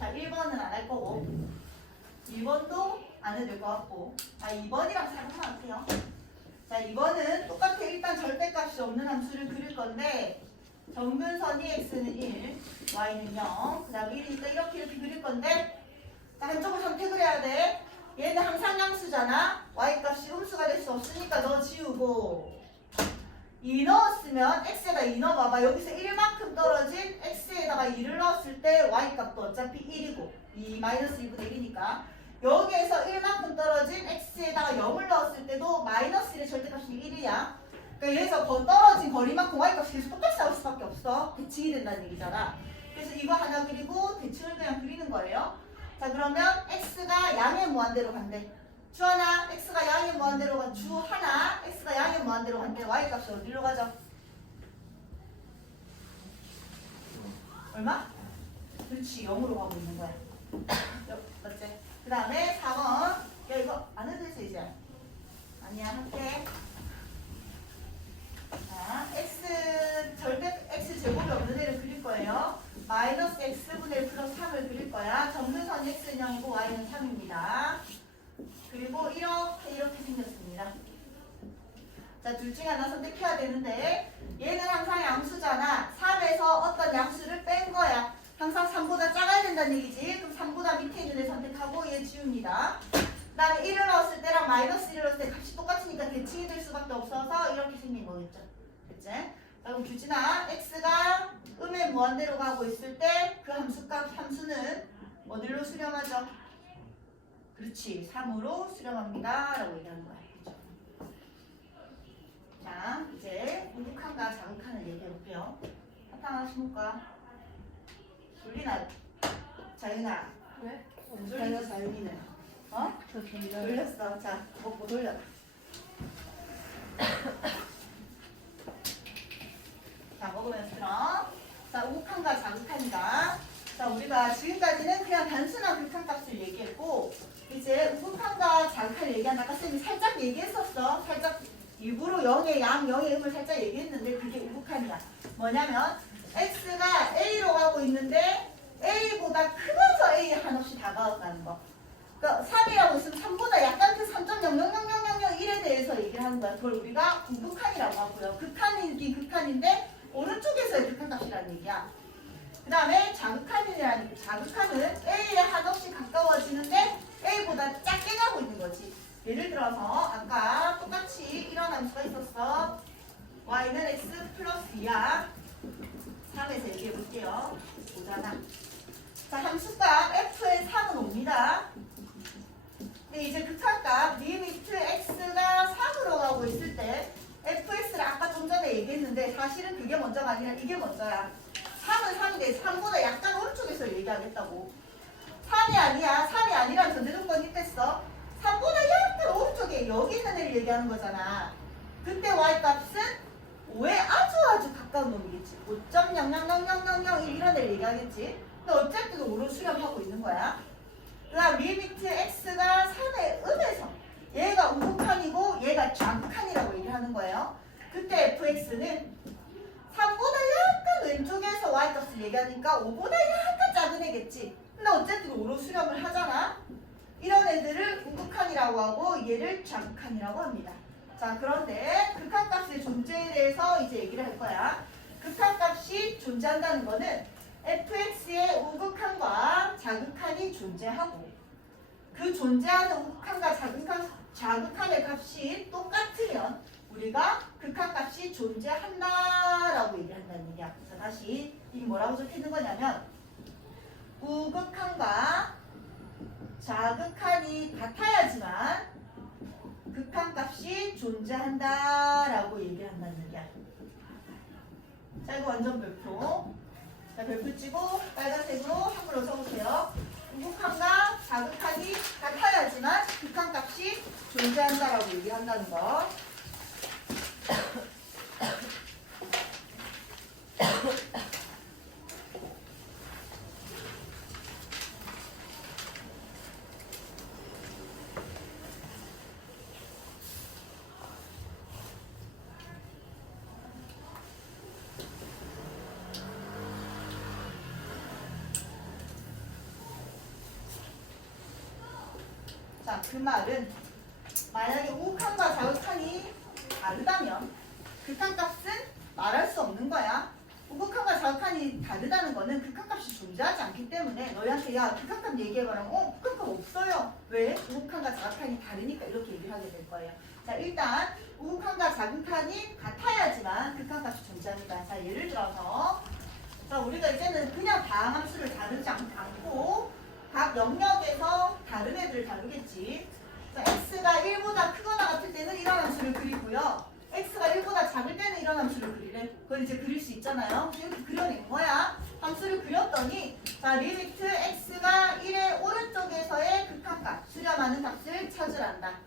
자, 1번은 안 할 거고 2번도 안 해도 될 것 같고 2번이랑 생각만 할게요. 자, 2번은 똑같아. 일단 절대값이 없는 함수를 그릴 건데 정근선이 x는 1, y는 0, 그 다음에 1이니까 이렇게 그릴 건데 자, 한쪽을 선택을 해야 돼. 얘는 항상 양수잖아. y값이 음수가 될 수 없으니까 너 지우고 2 넣었으면 x에다 2 넣어봐봐. 여기서 1만큼 떨어진 x에다가 2를 넣었을 때 y값도 어차피 1이고 2-2분의 1이니까 여기에서 1만큼 떨어진 x에다가 0을 넣었을 때도 마이너스 1의 절대값이 1이야. 그러니까 여기서 더 떨어진 거리만큼 y값이 계속 똑같이 나올 수밖에 없어. 대칭이 된다는 얘기잖아. 그래서 이거 하나 그리고 대칭을 그냥 그리는 거예요. 자, 그러면 x가 양의 무한대로 간대. 주 하나, x가 양의 무한대로 간 주 하나, x가 양의 무한대로 간대. y값이 어디로 가죠? 얼마? 그렇지, 0으로 가고 있는 거야. 맞지? 그 다음에 4번. 야, 이거 안 해도 되지, 이제? 아니야, 할게. 자, 절대 x 제곱이 없는 애를 그릴 거예요. 마이너스 x분의 1 플러스 3을 그릴 거야. 정근선이 x는 0이고 y는 3입니다. 그리고 이렇게 생겼습니다. 자, 둘 중에 하나 선택해야 되는데 얘는 항상 양수잖아. 3에서 어떤 양수를 뺀 거야. 항상 3보다 작아야 된다는 얘기지. 그럼 3보다 밑에 있는 애 선택하고 얘 지웁니다. 그 다음에 1을 넣었을 때랑 마이너스 1을 넣었을 때 값이 똑같으니까 대칭이 될 수밖에 없어서 이렇게 생긴 거겠죠. 그치? 자, 그럼 규진아, x가 음의 무한대로 가고 있을 때 그 함수는 어디로 수렴하죠? 그렇지, 3으로 수렴합니다 라고 얘기하는 거야. 그렇죠? 자, 이제 우극한과 자극한을 얘기해 볼게요. 사탕 하나 심을까? 졸리나? 자윤아. 왜? 졸리나 자윤이는? 어? 저 졸려요. 돌렸어. 자, 먹고 돌려. 자, 먹으면서 들어. 자, 우극한과 자극한이다. 자, 우리가 지금까지는 그냥 단순한 극한값을 얘기했고 이제 우극한과 자극한을 얘기한다. 아까 쌤이 살짝 얘기했었어. 살짝 일부러 0의 양, 0의 음을 살짝 얘기했는데 그게 우극한이야. 뭐냐면 x가 a로 가고 있는데 a보다 크면서 a에 한없이 다가가는 거. 그러니까 3이라고 있으면 3보다 약간 그 3.0000001에 대해서 얘기를 하는 거야. 그걸 우리가 우극한이라고 하고요. 극한이긴 극한인데 오른쪽에서의 극한값이라는 얘기야. 그 다음에 자극한이라는 자극한은 A에 한없이 가까워지는데 A보다 작게 가고 있는 거지. 예를 들어서 아까 똑같이 이런 함수가 있었어. Y는 X 플러스 2야. 3에서 얘기해 볼게요. 오잖아. 자, 함수값 F의 3은 옵니다. 근데 이제 극한값 리미트 X가 3으로 가고 있을 때 fx를 아까 좀 전에 얘기했는데 사실은 그게 먼저가 아니라 이게 먼저야. 3은 3인데 3보다 약간 오른쪽에서 얘기하겠다고. 3이 아니야. 3이 아니란 전제조건이 있댔어. 3보다 약간 오른쪽에 여기 있는 애를 얘기하는 거잖아. 그때 y값은 5에 아주 가까운 놈이겠지. 5.000001 이런 애를 얘기하겠지. 근데 어쨌든 5로 수렴하고 있는 거야. 그 다음 리미트 x가 3의 음에서 얘가 우극한이고 얘가 좌극한이라고 얘기를 하는 거예요. 그때 fx는 3보다 약간 왼쪽에서 y값을 얘기하니까 5보다 약간 작은 애겠지. 근데 어쨌든 5로 수렴을 하잖아. 이런 애들을 우극한이라고 하고 얘를 좌극한이라고 합니다. 자, 그런데 극한값의 존재에 대해서 이제 얘기를 할 거야. 극한값이 존재한다는 거는 fx의 우극한과 자극한이 존재하고 그 존재하는 우극한과 자극한의 값이 똑같으면 우리가 극한값이 존재한다라고 얘기한다는 얘기야. 자, 다시 이게 뭐라고 적혀있는 거냐면 우극한과 자극한이 같아야지만 극한값이 존재한다라고 얘기를 한다는 얘기야. 자, 이거 완전 별표. 자, 별표 찍고 빨간색으로 한글로 써보세요. 우극한과 자극한이 같아야지만 극한값이 존재한다라고 얘기한다는 거. 자, 그 말은 만약에 우극한과 자극한이 다르다면 극한값은 말할 수 없는 거야. 우극한과 자극한이 다르다는 거는 극한값이 존재하지 않기 때문에 너희한테 야 극한값 얘기해봐라. 극한값 없어요. 왜? 우극한과 자극한이 다르니까 이렇게 얘기를 하게 될 거예요. 자, 일단 우극한과 자극한이 같아야지만 극한값이 존재합니다. 자, 예를 들어서 자, 우리가 이제는 그냥 다항함수를 다루지 않고 각 영역에서 다른 애들을 다루겠지. 자, x가 1보다 크거나 같을 때는 이런 함수를 그리고요. x가 1보다 작을 때는 이런 함수를 그리래. 그걸 이제 그릴 수 있잖아요. 이렇게 그려낸 거야. 함수를 그렸더니 자, 리미트 x가 1의 오른쪽에서의 극한값, 수렴하는 값을 찾으란다.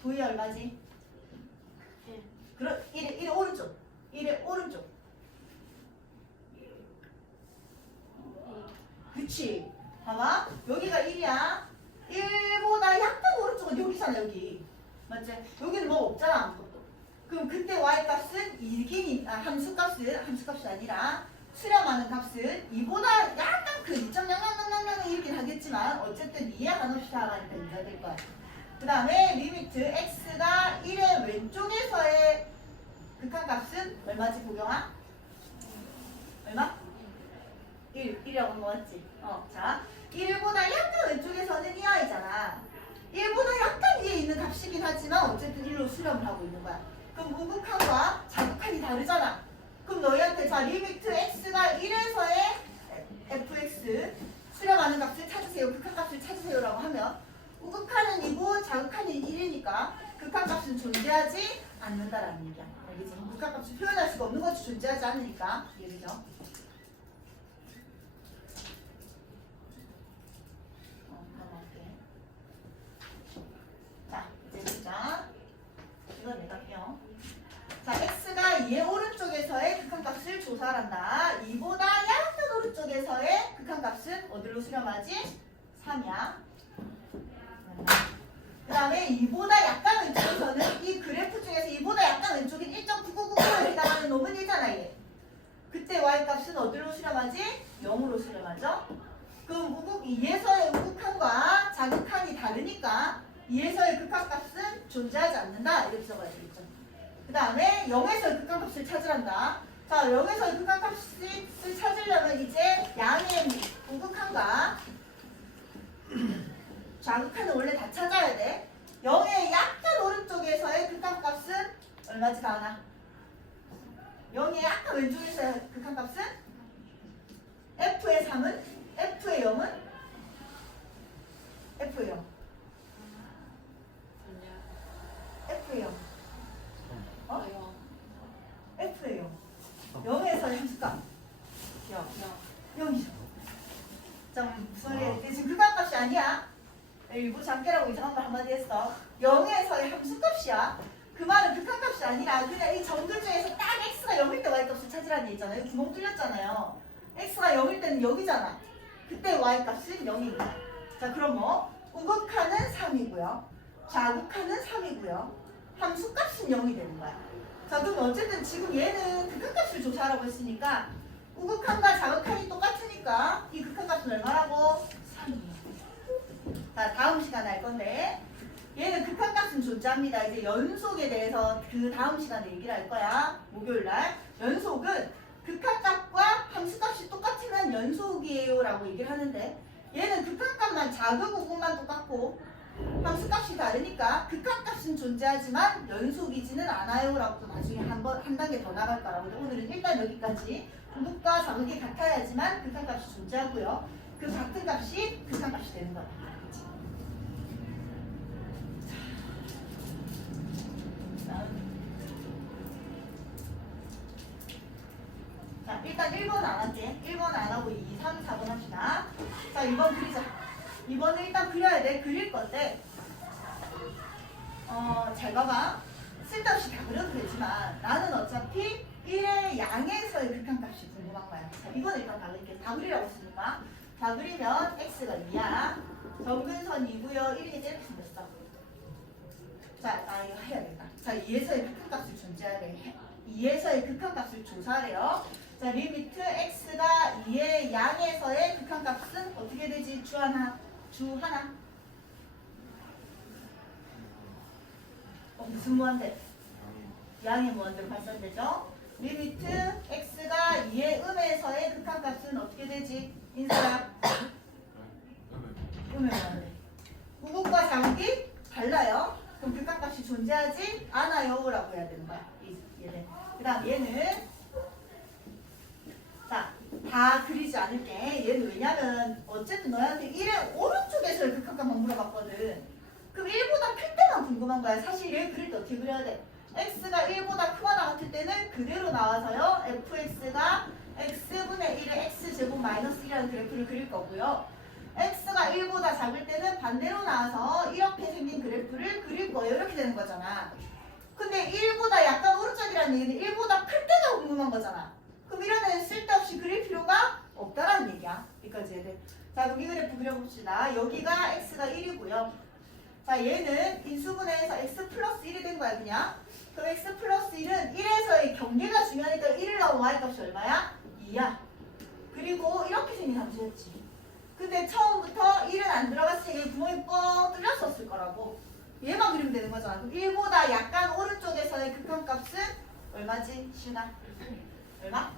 도희 얼마지? 1의 오른쪽. 1의 오른쪽. 그치? 봐봐. 여기가 1이야. 1보다 약간 오른쪽은 여기잖아, 여기. 맞지? 여기는 뭐 없잖아, 아무것도. 그럼 그때 y값은 함수값이 아니라 수렴하는 값은 2보다 약간 큰 2.0000 이렇게 하겠지만 어쨌든 2에 한없이 하라니까 2가 될 거야. 그 다음에 리미트 x가 1의 왼쪽에서의 극한값은 얼마지, 보경아? 얼마? 1이라고 한 거 맞지? 자, 1보다 약간 왼쪽에서는 2i잖아. 1보다 약간 위에 있는 값이긴 하지만 어쨌든 1로 수렴을 하고 있는 거야. 그럼 우극한과 자극한이 다르잖아. 그럼 너희한테 자, 리미트 x가 1에서의 fx 수렴하는 값을 찾으세요. 극한값을 찾으세요라고 하면 우극한은 2고 자극한은 1이니까 극한값은 존재하지 않는다라는 얘기야. 알겠지? 극한값을 표현할 수가 없는 것이 존재하지 않으니까 얘기죠. 이건 내가 할게요. 자, x가 2의 오른쪽에서의 극한값을 조사한다. 2보다 약간 오른쪽에서의 극한값은 어디로 수렴하지? 3이야. 그 다음에 2보다 약간 왼쪽에서는 이 그래프 중에서 2보다 약간 왼쪽인 1.9999에 해당하는 놈은 1잖아, 얘. 그때 y값은 어디로 수렴하지? 0으로 수렴하죠? 그럼 2에서의 우극한과 자극한이 다르니까 2에서의 극한값은 존재하지 않는다. 이렇게 적어야 되겠죠. 그 다음에 0에서의 극한값을 찾으란다. 자, 0에서의 극한값을 찾으려면 이제 양의 우극한과 자극한은 원래 다 찾아야 돼. 0의 약간 오른쪽에서의 극한값은 얼마지, 다하나? 0의 약간 왼쪽에서의 극한값은? F의 3은? F의 0은? F의 0. F의 0. F의 0. 0에서의 함수값. 0이죠. 자, 무슨 말이야? 지금 극한값이 아니야. 일부 잠깨라고 이상한 말 한마디 했어. 0에서의 함수값이야. 그 말은 극한값이 아니라 그냥 이 점들 중에서 딱 x가 0일 때 y값을 찾으라는 얘기잖아요. 여기 구멍 뚫렸잖아요. x가 0일 때는 여기잖아. 그때 y값은 0이고요. 자, 그럼 뭐? 우극한은 3이고요. 자극한은 3이고요. 함수값은 0이 되는 거야. 자, 그럼 어쨌든 지금 얘는 극한값을 조사하라고 했으니까 우극한과 자극한이 똑같으니까 이 극한값은 얼마라고? 3이에요. 자, 다음 시간에 할 건데 얘는 극한값은 존재합니다. 이제 연속에 대해서 그 다음 시간에 얘기를 할 거야. 목요일날. 연속은 극한값과 함수값이 똑같으면 연속이에요 라고 얘기를 하는데 얘는 극한값만 작은 부분만 똑같고 함수값이 다르니까 극한값은 존재하지만 연속이지는 않아요 라고 나중에 한 단계 더 나갈 거라고. 오늘은 일단 여기까지. 우극과 자극이 같아야지만 극한값이 존재하고요. 그 같은 값이 극한값이 되는 거야. 자, 일단 1번 안 할게. 1번 안 하고 2, 3, 4번 합시다. 자, 2번 그리자. 2번을 일단 그려야 돼. 그릴 건데 잘 봐봐. 쓸데없이 다 그려도 되지만 나는 어차피 1의 양에서의 극한값이 궁금한 거야. 자, 이건 일단 다 그릴게. 다 그리라고 했으니까. 다 그리면 x가 2야. 점근선 2고요. 1이 제일 생겼어. 자, 이거 해야겠다. 자, 2에서의 극한값을 존재하래. 2에서의 극한값을 조사하래요. 자, 리미트 x가 2의 양에서의 극한값은 어떻게 되지? 주 하나. 무슨 무한대? 양의 무한대로 발산되죠. 리미트 x가 2의 음에서의 극한값은 어떻게 되지? 인수야. 음의 무한대. 무극과 자극이 달라요. 그럼 극한값이 존재하지 않아요 라고 해야 되는 거야. 얘는. 그 다음 얘는 자, 다 그리지 않을게. 얘는 왜냐면 어쨌든 너희한테 1의 오른쪽에서의 극한값만 물어봤거든. 그럼 1보다 클 때만 궁금한 거야. 사실 얘 그릴 때 어떻게 그려야 돼? x가 1보다 크거나 같을 때는 그대로 나와서요. fx가 x분의 1의 x제곱 마이너스 1이라는 그래프를 그릴 거고요. x가 1보다 작을 때는 반대로 나와서 이렇게 생긴 그래프를 그릴 거예요. 이렇게 되는 거잖아. 근데 1보다 약간 오른쪽이라는 얘기는 1보다 클 때가 궁금한 거잖아. 그럼 이런 애는 쓸데없이 그릴 필요가 없다라는 얘기야. 여기까지 해야 돼. 자, 그럼 이 그래프 그려봅시다. 여기가 x가 1이고요. 자, 얘는 인수분해해서 x 플러스 1이 된 거야, 그냥. 그럼 x 플러스 1은 1에서의 경계가 중요하니까 1을 넣으면 y값이 얼마야? 2야. 그리고 이렇게 생긴 함수였지. 근데 처음부터 1은 안 들어갔으니 구멍이 뻥 뚫렸었을 거라고. 얘만 그리면 되는 거잖아. 그럼 1보다 약간 오른쪽에서의 극한값은 얼마지? 시윤아? 얼마?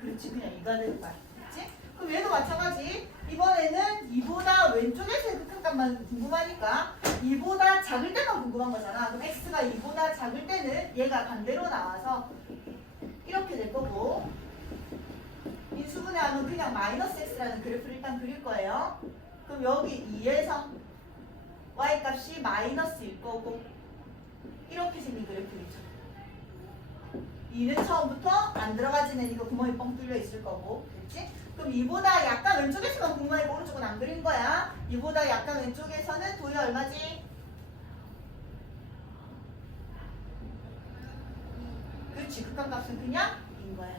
그렇지, 그냥 2가 되는 거야. 그렇지? 그럼 얘도 마찬가지. 이번에는 2보다 왼쪽에서의 극한값만 궁금하니까 2보다 작을 때만 궁금한 거잖아. 그럼 x가 2보다 작을 때는 얘가 반대로 나와서 이렇게 될 거고, 인수분해하면 그냥 마이너스 x라는 그래프를 일단 그릴 거예요. 그럼 여기 2에서 y값이 마이너스일 거고, 이렇게 생긴 그래프겠죠. 2는 처음부터 안 들어가지는 이거 구멍이 뻥 뚫려 있을 거고, 그렇지? 그럼 2보다 약간 왼쪽에서만 궁금하니까 오른쪽은 안 그린 거야. 2보다 약간 왼쪽에서는 도희 얼마지? 그렇지, 극한값은 그냥 인 거야.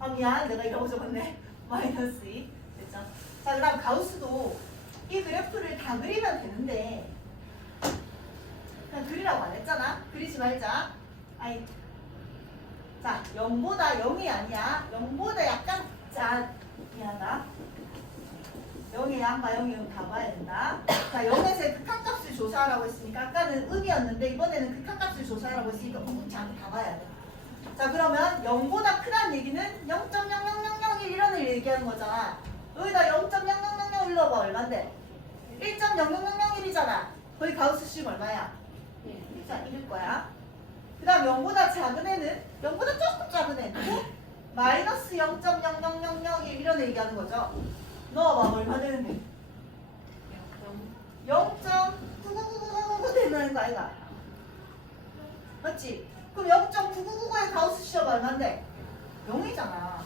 아, 미안, 내가 이러고 적었네. 마이너스 2. 됐죠? 자, 그 다음 가우스도 이 그래프를 다 그리면 되는데 그냥 그리라고 안 했잖아. 그리지 말자. 아이. 자, 0보다 0이 아니야. 0보다 약간, 자, 미안하다. 0이 양과 0이 음 다 봐야 된다. 자, 0에서의 극한값을 조사하라고 했으니까 아까는 음이었는데 이번에는 극한값을 조사하라고 했으니까 공부 다 봐야 돼. 자, 그러면 0보다 크다는 얘기는 0.00001 이런 을 얘기하는 거잖아. 여기다 0.0001 넣어봐. 얼만데? 1.0001이잖아. 거기 가우스 식 얼마야? 1.1일 거야. 그 다음 0보다 작은 애는 0보다 조금 작은 애 누구? 마이너스 0.0001 이런 애 얘기하는 거죠. 넣어봐. 얼마 되는데? 0.999999 되는 거 아이가? 맞지? 그럼 0.9999의 가우스 시어가 얼만데? 0이잖아.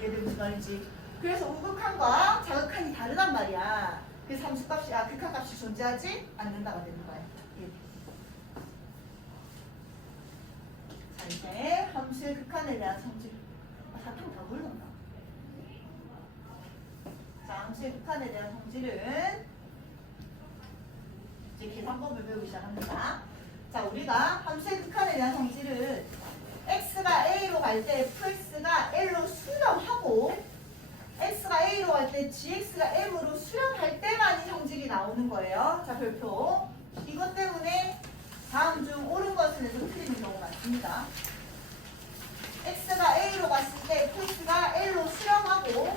얘들 무슨 말인지. 그래서 우극한과 자극한이 다르단 말이야. 그래서 함수값이, 극한값이 존재하지 않는다가 되는 거야. 자, 이제 함수의 극한에 대한 성질. 사탕 다 물렀나? 자, 함수의 극한에 대한 성질은 이제 계산법을 배우기 시작합니다. 자, 우리가 함수의 극한에 대한 성질은 x가 a로 갈 때 fx가 l로 수렴하고 x가 a로 갈 때 gx가 m으로 수렴할 때만 이 성질이 나오는 거예요. 자, 별표. 이것 때문에 다음 중 옳은 것을 내서 틀리는 경우가 많습니다. x가 a로 갔을 때 fx가 l로 수렴하고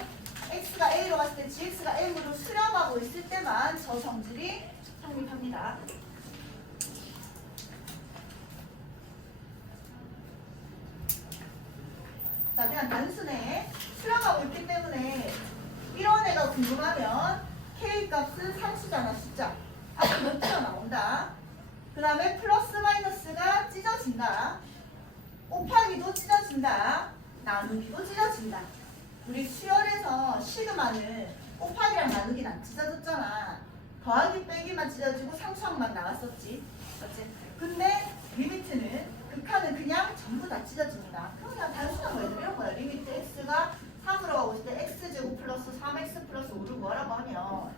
x가 a로 갔을 때 gx가 m으로 수렴하고 있을 때만 저 성질이 성립합니다. 자, 그냥 단순해. 수렴하고 있기 때문에 이런 애가 궁금하면 k값은 상수잖아, 숫자. 아까 몇 숫자 나온다. 그 다음에 플러스 마이너스가 찢어진다. 곱하기도 찢어진다. 나누기도 찢어진다. 우리 수열에서 시그마는 곱하기랑 나누기는 안 찢어졌잖아. 더하기 빼기만 찢어지고 상수항만 나왔었지. 그렇지? 근데 리미트는 극한은 그냥 전부 다 찢어집니다. 그냥 단순한 거예요. 이런 거야. 리미트 x가 3으로 가고 있을 때 x제곱 플러스 3x 플러스 5를 뭐라고 하면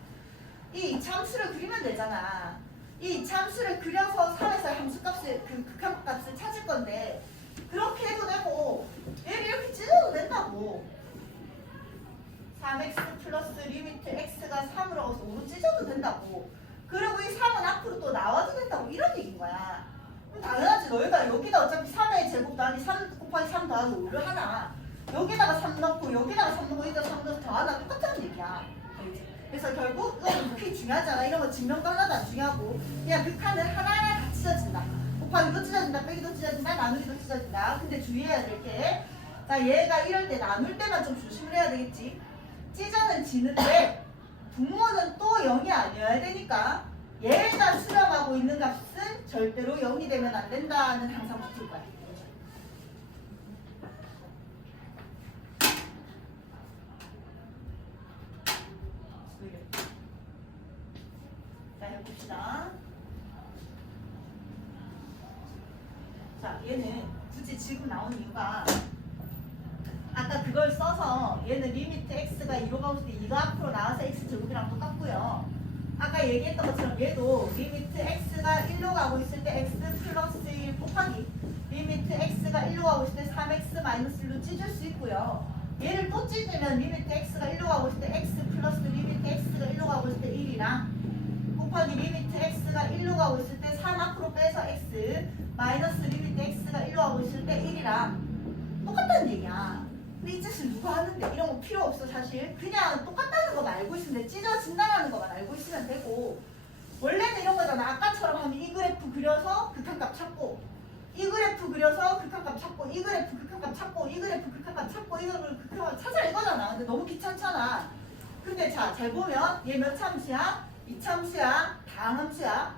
이 참수를 그리면 되잖아. 이 참수를 그려서 3에서 함수값을 그 극한값을 찾을 건데 그렇게 해도 되고 얘를 이렇게 찢어도 된다고. 3x 플러스 리미트 x가 3으로 가서 5로 찢어도 된다고. 그리고 이 3은 앞으로 또 나와도 된다고. 더하기 5를 하나. 여기다가 3 넣고 여기다가 3 넣고 여기다가 3 넣어서 더하나 똑같다는 얘기야. 알겠지? 그래서 결국 이거 그렇게 중요하잖아. 이런 거 증명도 하나도 안 중요하고 그냥 그 칸은 하나하나 다 찢어진다. 곱하기도 찢어진다. 빼기도 찢어진다. 나누기도 찢어진다. 근데 주의해야 될 게 자 얘가 이럴 때 나눌 때만 좀 조심을 해야 되겠지. 찢어는 지는데 분모는 또 0이 아니어야 되니까 얘가 수렴하고 있는 값은 절대로 0이 되면 안 된다는 항상 붙을 거야. 자, 해봅시다. 자, 얘는 굳이 지금 나온 이유가 아까 그걸 써서 얘는 리미트 x가 2로 가고 있을 때 2가 앞으로 나와서 x 제곱이랑 똑같고요. 아까 얘기했던 것처럼 얘도 리미트 x가 1로 가고 있을 때 x 플러스 1 곱하기 리미트 x가 1로 가고 있을 때 3x 마이너스 1로 찢을 수 있고요. 얘를 또 찢으면 리미트 x가 1로 가고 있을 때 x 플러스 리미트 x가 1로 가고 있을 때 1이랑 곱하기 리미트 x가 1로 가고 있을 때 3 앞으로 빼서 x 마이너스 리미트 x가 1로 가고 있을 때 1이랑 똑같다는 얘기야. 근데 이 짓을 누가 하는데 이런 거 필요 없어 사실. 그냥 똑같다는 거만 알고 있으면 돼. 찢어진다는 거만 알고 있으면 되고 원래는 이런 거잖아. 아까처럼 하면 이 그래프 그려서 극한값 찾고 이 그래프 그려서 극한값 찾고 이 그래프 극한값 찾고 이 그래프 극한값 찾고 이거를 극한값 찾아 이거잖아. 근데 너무 귀찮잖아. 근데 자, 잘 보면 얘 몇 참수야? 2참수야. 다항함수야.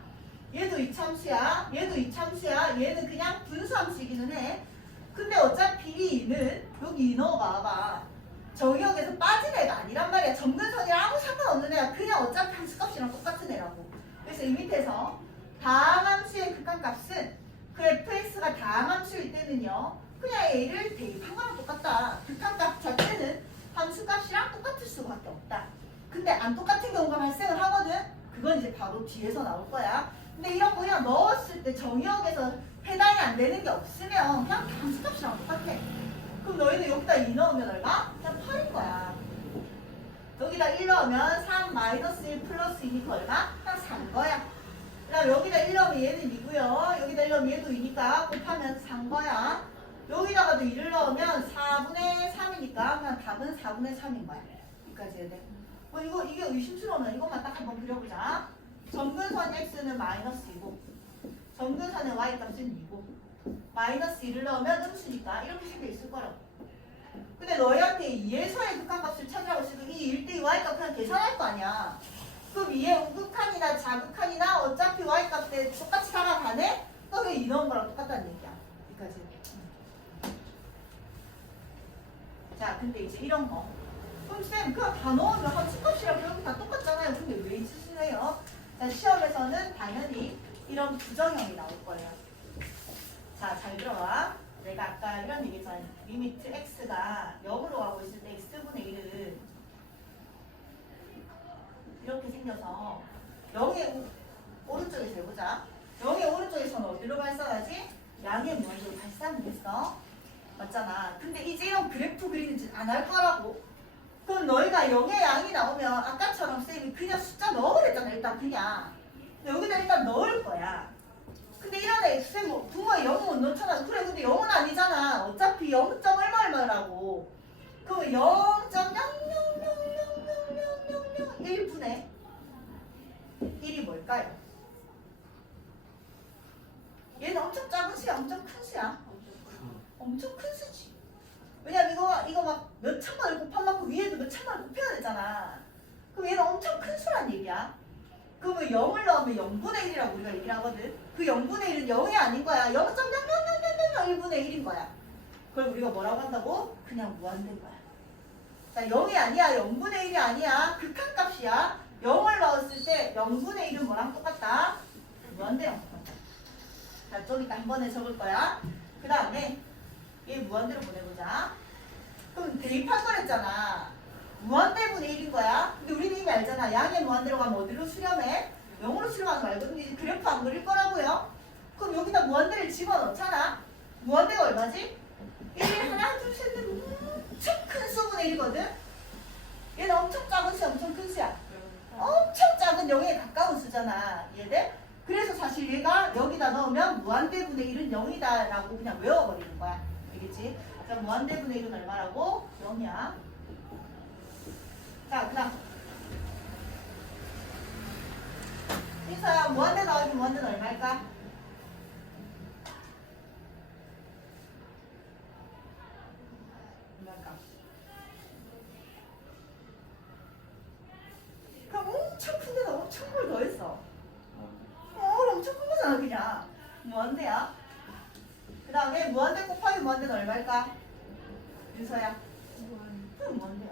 얘도 2참수야. 얘도 2참수야. 얘는 그냥 분수함수이기는 해. 근데 어차피 얘는 여기 넣어봐봐. 정의역에서 빠진 애가 아니란 말이야. 점근선이랑 아무 상관없는 애야. 그냥 어차피 함수값이랑 똑같은 애라고. 그래서 이 밑에서 다항함수의 극한값은 그 fx가 다항함수일 때는요. 그냥 a를 대입한 거랑 똑같다. 극한값 자체는 함수값이랑 똑같을 수밖에 없다. 근데 안 똑같은 경우가 발생을 하거든. 그건 이제 바로 뒤에서 나올 거야. 근데 이런 거 그냥 넣었을 때 정의역에서 해당이 안 되는 게 없으면 그냥 함수값이랑 똑같아. 그럼 너희는 여기다 2 넣으면 얼마? 그냥 8인 거야. 여기다 1 넣으면 3 마이너스 1 플러스 2니까 얼마? 그냥 3 거야. 그 다음 여기다 1 넣으면 얘는 2고요. 여기다 1 넣으면 얘도 2니까 곱하면 3 거야. 여기다가도 1을 넣으면 4분의 3이니까 그냥 답은 4분의 3인 거야. 여기까지 해야 돼. 이게 의심스러우면 이것만 딱 한번 그려보자. 점근선 x는 마이너스 2고 점근선의 y값은 2고 마이너스 1을 넣으면 음수니까 이렇게 생겨 있을 거라고. 근데 너희한테 2에서의 극한값을 찾으라고 했어도 이 1대2 y값 그냥 계산할 거 아니야. 그럼 2의 우극한이나 자극한이나 어차피 y값에 똑같이 다가가네? 또 그게 2 넣은 거랑 똑같다는 얘기야. 여기까지. 자, 근데 이제 이런 거. 그럼 쌤, 그냥 다 넣으면 함수값이랑 결국 다 똑같잖아요. 근데 왜 잊으시네요? 자, 시험에서는 당연히 이런 부정형이 나올 거예요. 자, 잘 들어와. 내가 아까 이런 얘기했잖아요. 리미트 x가 0으로 가고 있을 때 x분의 1은 이렇게 생겨서 0의 오른쪽에서 해보자. 0의 오른쪽에서는 어디로 발산하지? 양의 무한으로 발산을 했어. 맞잖아. 근데 이제 이런 그래프 그리는 짓 안 할 거라고. 그럼 너희가 0의 양이 나오면 아까처럼 쌤이 그냥 숫자 넣으랬잖아. 일단 그냥. 여기다 일단 넣을 거야. 근데 이런 애 쌤 분모에 0은 못 넣잖아. 그래 근데 0은 아니잖아. 어차피 0. 얼마라고. 그럼 0.000000001분의 1이 뭘까요? 얘는 엄청 작은 수야, 엄청 큰 수야. 엄청 큰 수지. 왜냐면 이거 막 몇 천만을 곱한 만큼 위에도 몇 천만을 곱해야 되잖아. 그럼 얘는 엄청 큰 수란 얘기야. 그러면 0을 넣으면 0분의 1이라고 우리가 얘기를 하거든. 그 0분의 1은 0이 아닌 거야. 0.000001분의 1인 거야. 그걸 우리가 뭐라고 한다고? 그냥 무한대인 거야. 자, 0이 아니야. 0분의 1이 아니야. 극한값이야. 0을 넣었을 때 0분의 1은 뭐랑 똑같다? 무한대랑 똑같다. 자, 좀 이따 한 번에 적을 거야. 그 다음에 얘 무한대로 보내보자. 그럼 대입한 거랬잖아. 무한대분의 1인 거야. 근데 우리는 이미 알잖아. 양의 무한대로 가면 어디로 수렴해? 0으로 수렴하는 거 알거든. 이제 그래프 안 그릴 거라고요. 그럼 여기다 무한대를 집어넣잖아. 무한대가 얼마지? 1, 하나, 둘, 셋, 넷, 엄청 큰 수분의 1이거든. 얘는 엄청 작은 수야, 엄청 큰 수야. 엄청 작은 0에 가까운 수잖아. 이해돼? 그래서 사실 얘가 여기다 넣으면 무한대분의 1은 0이다 라고 그냥 외워버리는 거야. 알겠지? 자, 무한대분의 1은 얼마라고? 0이야. 자, 그 다음. 인서야, 무한대 더하기 무한대는 얼마일까? 얼마일까? 그럼 엄청 큰 데다 엄청 걸 더했어. 엄청 큰 거잖아, 그냥. 무한대야. 그 다음에 무한대 곱하기 무한대는 얼마일까? 윤서야. 그럼 무한대야.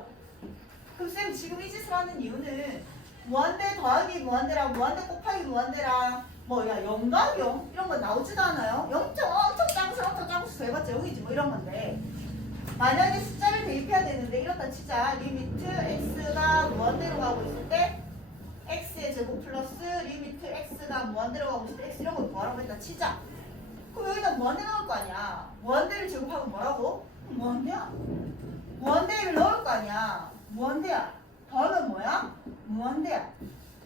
그럼 쌤 지금 이 짓을 하는 이유는 무한대 더하기 무한대랑 무한대 곱하기 무한대랑 뭐야 0 더하기 0 이런 거 나오지도 않아요. 0. 엄청 작은 엄청 작은 수 해봤자 0이지 뭐 이런 건데 만약에 숫자를 대입해야 되는데 이렇다 치자. 리미트 x가 무한대로 가고 있을 때 x의 제곱 플러스 리미트 x가 무한대로 가고 있을 때 x 이런 걸 구하라고 했다 치자. 그럼 여기다 무한대 넣을 거 아니야. 무한대를 제곱하면 뭐라고? 무한대야. 무한대를 넣을 거 아니야. 무한대야. 더하면 뭐야? 무한대야.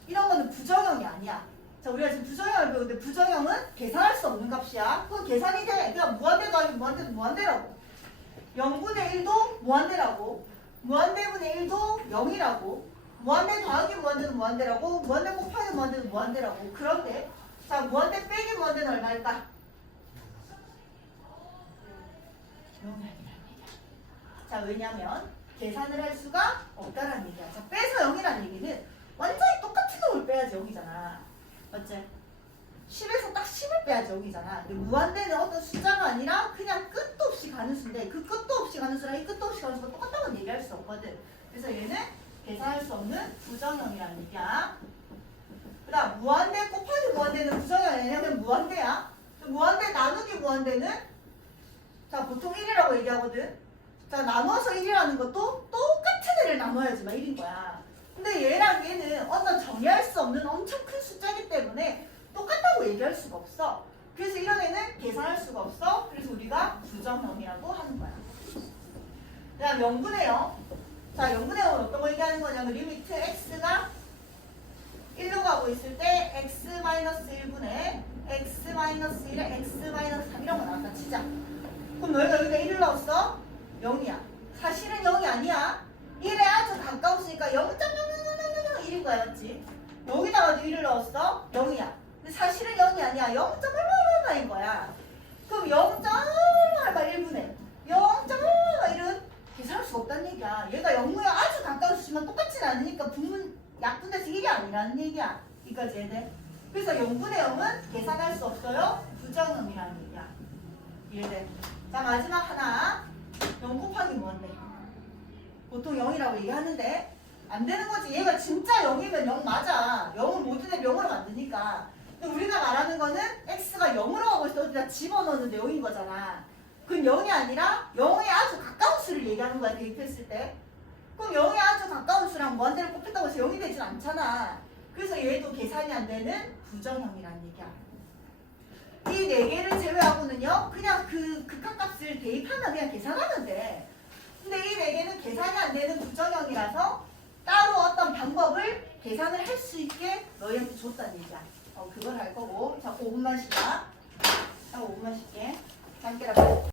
이런 거는 부정형이 아니야. 자, 우리가 지금 부정형을 배우는데 부정형은 계산할 수 없는 값이야. 그건 계산이 돼. 그냥 무한대 더하기 무한대도 무한대라고. 0분의 1도 무한대라고. 무한대분의 1도 0이라고. 무한대 더하기 무한대도 무한대라고. 무한대 곱하기 무한대도 무한대라고. 그런데 자, 무한대 빼기 무한대는 얼마일까? 0이 아니라는 얘기야. 자, 왜냐면 계산을 할 수가 없다라는 얘기야. 자, 빼서 0이라는 얘기는 완전히 똑같은 놈을 빼야지 0이잖아. 맞지? 10에서 딱 10을 빼야지 0이잖아. 근데 무한대는 어떤 숫자가 아니라 그냥 끝도 없이 가는 수인데 그 끝도 없이 가는 수랑 이 끝도 없이 가는 수가 똑같다고 얘기할 수 없거든. 그래서 얘는 계산할 수 없는 부정형이라는 얘기야. 그 다음 무한대 곱하기 무한대는 부정형이 아니냐면 무한대야. 무한대 나누기 무한대는 자 보통 1이라고 얘기하거든. 자 나눠서 1이라는 것도 똑같은 애를 나눠야지만 1인 거야. 근데 얘랑 얘는 어떤 정의할 수 없는 엄청 큰 숫자이기 때문에 똑같다고 얘기할 수가 없어. 그래서 이런 애는 계산할 수가 없어. 그래서 우리가 부정형이라고 하는 거야. 그 다음 0분의 0. 자 0분의 0은 어떤 거 얘기하는 거냐면 리미트 x가 1로 가고 있을 때 x-1분의 x-1에 x-3 이런 거 나왔다 치자. 그럼 너희가 여기다 1을 넣었어? 0이야. 사실은 0이 아니야. 1에 아주 가까웠으니까 0.00001인 거야, 맞지? 여기다가 1을 넣었어? 0이야. 근데 사실은 0이 아니야. 0.1인 거야. 그럼 0.1분의 0.1은 계산할 수가 없다는 얘기야. 얘가 0무에 아주 가까워지지만 똑같지는 않으니까 분문 약분돼서 1이 아니라는 얘기야. 여기까지 해야 돼. 그래서 0분의 0은 계산할 수 없어요. 부정형이라는 얘기야. 이해돼? 자 마지막 하나 0 곱하기 무한대. 보통 0이라고 얘기하는데 안 되는 거지. 얘가 진짜 0이면 0 맞아. 0은 모든 애 0으로 만드니까. 근데 우리가 말하는 거는 x가 0으로 가고 있어. 어디다 집어넣는데 0인 거잖아. 그건 0이 아니라 0에 아주 가까운 수를 얘기하는 거야. 대입했을 때. 그럼 0에 아주 가까운 수랑 무한대를 곱했다고 해서 0이 되진 않잖아. 그래서 얘도 계산이 안 되는 부정형이라는 얘기야. 이 네 개를 제외하고는요, 그냥 그 극한값을 대입하면 그냥 계산하면 돼. 근데 이 네 개는 계산이 안 되는 부정형이라서 따로 어떤 방법을 계산을 할 수 있게 너희한테 줬다는 얘기야. 그걸 할 거고. 자, 5분만 쉬자. 5분만 쉴게. 잠깐만.